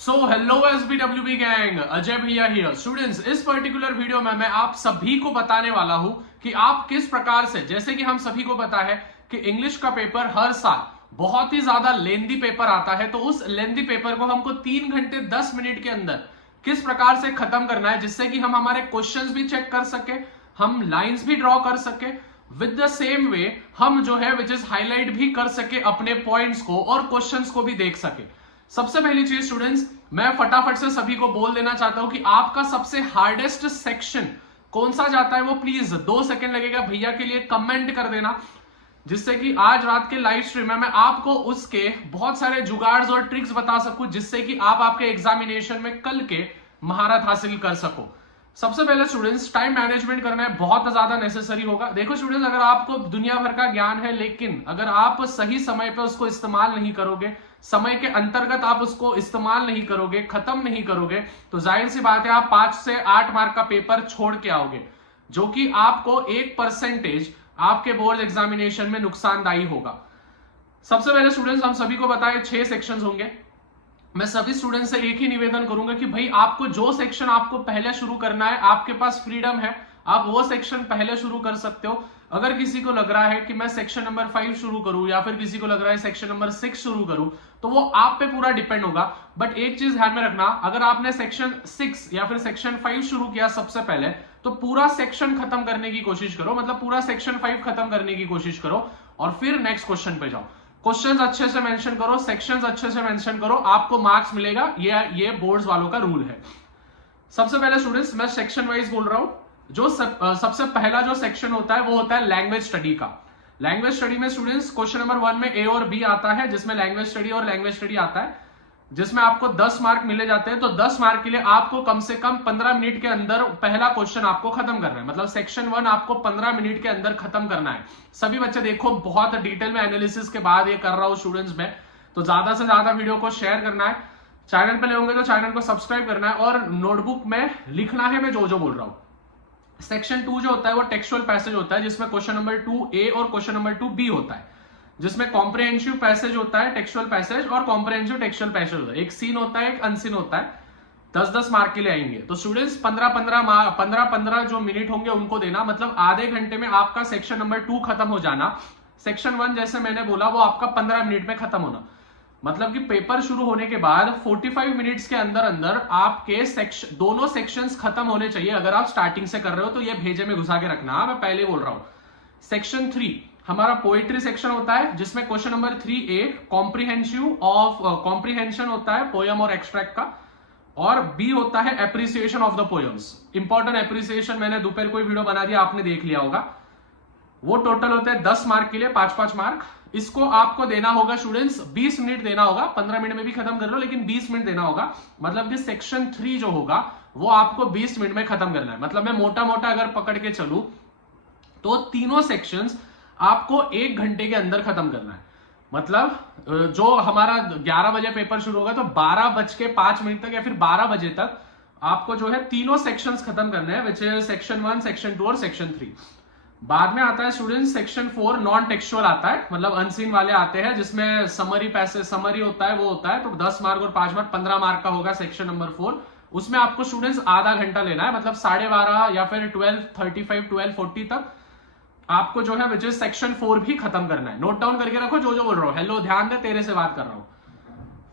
So hello SBWB gang, Ajay भैया here. Students, इस particular video में मैं आप सभी को बताने वाला हूं कि आप किस प्रकार से, जैसे कि हम सभी को पता है कि इंग्लिश का पेपर हर साल बहुत ही ज्यादा लेंदी पेपर आता है, तो उस लेंदी पेपर को हमको 3 घंटे 10 मिनट के अंदर किस प्रकार से खत्म करना है, जिससे कि हम हमारे क्वेश्चंस भी चेक कर सके, हम लाइंस भी ड्रॉ कर सके, विद द सेम वे हम जो है विच इज हाईलाइट भी कर सके अपने पॉइंट्स को और क्वेश्चंस को भी देख सके। सबसे पहली चीज स्टूडेंट्स, मैं फटाफट से सभी को बोल देना चाहता हूं कि आपका सबसे हार्डेस्ट सेक्शन कौन सा जाता है, वो प्लीज 2 सेकंड लगेगा भैया के लिए कमेंट कर देना, जिससे कि आज रात के लाइव स्ट्रीम में मैं आपको उसके बहुत सारे जुगाड़ और ट्रिक्स बता सकूं, जिससे कि आप आपके एग्जामिनेशन में कल के महारत हासिल कर सको। सबसे पहले स्टूडेंट्स, टाइम मैनेजमेंट करना है बहुत ज्यादा नेसेसरी होगा। देखो स्टूडेंट्स, अगर आपको दुनिया भर का ज्ञान है, लेकिन अगर आप सही समय पे उसको इस्तेमाल नहीं करोगे, समय के अंतर्गत आप उसको इस्तेमाल नहीं करोगे, खत्म नहीं करोगे, तो जाहिर सी बात है आप 5 से 8 मार्क का पेपर छोड़ के आओगे, जो कि आपको 1% आपके बोर्ड एग्जामिनेशन में नुकसानदायी होगा। सबसे पहले स्टूडेंट्स, हम सभी को बताएं 6 सेक्शंस होंगे। मैं सभी स्टूडेंट से एक ही निवेदन करूंगा कि भाई आपको जो सेक्शन आपको पहले शुरू करना है, आपके पास फ्रीडम है, आप वो सेक्शन पहले शुरू कर सकते हो। अगर किसी को लग रहा है कि मैं सेक्शन नंबर 5 शुरू करूं, या फिर किसी को लग रहा है सेक्शन नंबर 6 शुरू करूं, तो वो आप पे पूरा डिपेंड होगा। बट एक चीज ध्यान में रखना, अगर आपने सेक्शन 6 या फिर सेक्शन 5 शुरू किया सबसे पहले, तो पूरा सेक्शन खत्म करने की कोशिश करो, मतलब पूरा सेक्शन 5 खत्म करने की कोशिश करो, और फिर नेक्स्ट क्वेश्चन पे जाओ। क्वेश्चंस अच्छे से मेंशन करो, सेक्शंस अच्छे से मेंशन करो, आपको मार्क्स मिलेगा। ये बोर्ड्स वालों का रूल है। सबसे पहले स्टूडेंट्स, मैं सेक्शन वाइज बोल रहा हूं। जो सबसे पहला जो सेक्शन होता है वो होता है लैंग्वेज स्टडी का। लैंग्वेज स्टडी में स्टूडेंट्स क्वेश्चन नंबर 1 में A और B आता है, जिसमें लैंग्वेज स्टडी और लैंग्वेज स्टडी आता है, जिसमें आपको 10 मार्क मिले जाते हैं। तो 10 मार्क के लिए आपको कम से कम 15 मिनट के अंदर पहला क्वेश्चन आपको खत्म करना है, मतलब सेक्शन 1 आपको 15 मिनट के अंदर खत्म करना है। सभी बच्चे देखो, बहुत डिटेल में एनालिसिस के बाद ये कर रहा हूं स्टूडेंट्स में, तो ज्यादा से ज्यादा वीडियो को शेयर करना है। चैनल पे ले होंगे तो चैनल को सब्सक्राइब करना है, और नोटबुक में लिखना है मैं जो बोल रहा हूं। सेक्शन 2 जो होता है वो टेक्सचुअल पैसेज होता है, जिसमें क्वेश्चन नंबर 2A और क्वेश्चन नंबर 2B होता है, जिसमें कॉम्प्रिहेंसिव पैसेज होता है, टेक्सचुअल पैसेज और कॉम्प्रिहेंसिव टेक्सचुअल पैसेज होता है। एक सीन होता है, एक अनसीन होता है। 10-10 मार्क के लिए आएंगे। तो स्टूडेंट्स 15-15 जो मिनट होंगे उनको देना, मतलब आधे घंटे में आपका सेक्शन नंबर 2 खत्म हो जाना। सेक्शन 1 जैसे मैंने बोला वो आपका 15 मिनट में खत्म होना, मतलब कि पेपर शुरू होने के बाद 45 मिनट्स के अंदर अंदर आपके दोनों सेक्शंस खत्म होने चाहिए। अगर आप स्टार्टिंग से कर रहे हो तो ये भेजे में घुसा के रखना, मैं पहले बोल रहा हूं। सेक्शन 3 हमारा पोएट्री सेक्शन होता है, जिसमें क्वेश्चन नंबर 3A कॉम्प्रिहेंशन होता है पोयम और एक्सट्रैक्ट का, और B होता है appreciation of the poems. Important appreciation मैंने दोपहर कोई वीडियो बना दिया, आपने देख लिया होगा। वो टोटल होता है 10 मार्क के लिए, 5-5 मार्क। इसको आपको देना होगा स्टूडेंट्स 20 मिनट देना होगा। 15 मिनट में भी खत्म कर लो, लेकिन 20 मिनट देना होगा। मतलब कि सेक्शन 3 जो होगा वो आपको 20 मिनट में खत्म करना है। मतलब मैं मोटा मोटा अगर पकड़ के चलूं तो तीनों सेक्शंस आपको 1 घंटे के अंदर खत्म करना है। मतलब जो हमारा 11 बजे पेपर शुरू होगा, तो 12:05 तक या फिर 12 बजे तक आपको जो है तीनों सेक्शंस खत्म करने हैं, विच इज सेक्शन 1, सेक्शन 2 और सेक्शन 3। बाद में आता है स्टूडेंट्स सेक्शन 4, नॉन टेक्सचुअल आता है, मतलब अनसीन वाले आते हैं, जिसमें समरी होता है, वो होता है। तो 10 मार्क और 5 मार्क 15 मार्क का होगा सेक्शन नंबर 4। उसमें आपको स्टूडेंट्स आधा घंटा लेना है, मतलब 12:30 या फिर 12:35 12:40 तक आपको जो है विच इज सेक्शन 4 भी खत्म करना है। नोट डाउन करके रखो जो बोल रहा हूं। हेलो, ध्यान दे, तेरे से बात कर रहा हूं।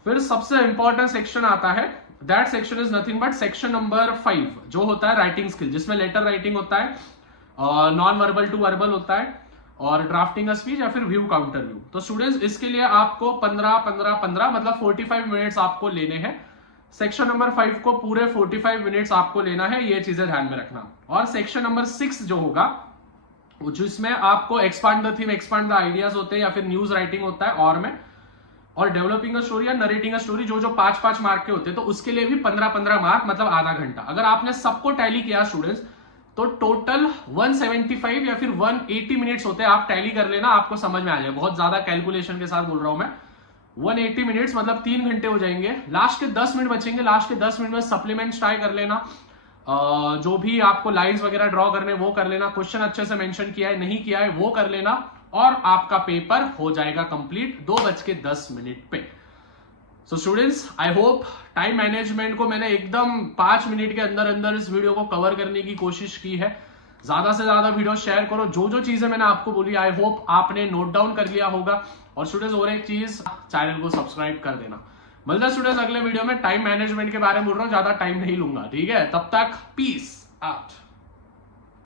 फिर सबसे इंपॉर्टेंट सेक्शन आता है, that section is nothing but section number 5, जो होता है राइटिंग स्किल, जिसमें लेटर राइटिंग होता है, नॉन वर्बल टू वर्बल होता है, और ड्राफ्टिंग स्पीच या फिर व्यू काउंटर व्यू। तो स्टूडेंट्स इसके लिए आपको 15 मतलब 45 मिनट्स आपको लेने हैं। सेक्शन नंबर 5 को पूरे 45 मिनट्स आपको लेना है, ये चीजें ध्यान में रखना। और सेक्शन नंबर 6 जो होगा, जिसमें आपको expand the theme, expand the ideas होते हैं, या फिर न्यूज राइटिंग होता है और डेवलपिंग अ स्टोरी या नरेटिंग अ स्टोरी, जो 5-5 मार्क के होते हैं, तो उसके लिए भी 15-15 मार्क, मतलब आधा घंटा। अगर आपने सबको टैली किया स्टूडेंट्स, तो टोटल 175 या फिर 180 मिनट्स होते हैं। आप टैली कर लेना, आपको समझ में आ जाए। बहुत ज्यादा कैलकुलेशन के साथ बोल रहा हूं मैं। 180 मिनट्स मतलब 3 घंटे हो जाएंगे। लास्ट के 10 मिनट बचेंगे, लास्ट के 10 मिनट में सप्लीमेंट्स ट्राई कर लेना, जो भी आपको लाइंस वगैरह ड्रॉ करने वो कर लेना, क्वेश्चन अच्छे से मेंशन किया है नहीं किया है वो कर लेना, और आपका पेपर हो जाएगा कंप्लीट 2:10 पे। So students, I hope time management को मैंने एकदम 5 मिनट के अंदर अंदर इस वीडियो को कवर करने की कोशिश की है। ज्यादा से ज्यादा वीडियो शेयर करो, जो जो चीजें मैंने आपको बोली आई होप आपने नोट डाउन कर लिया होगा। और स्टूडेंट्स और एक चीज, चैनल को सब्सक्राइब कर देना। मतलब स्टूडेंट्स अगले वीडियो में टाइम मैनेजमेंट के बारे में बोल रहा हूँ, ज्यादा टाइम नहीं लूंगा, ठीक है? तब तक पीस आउट।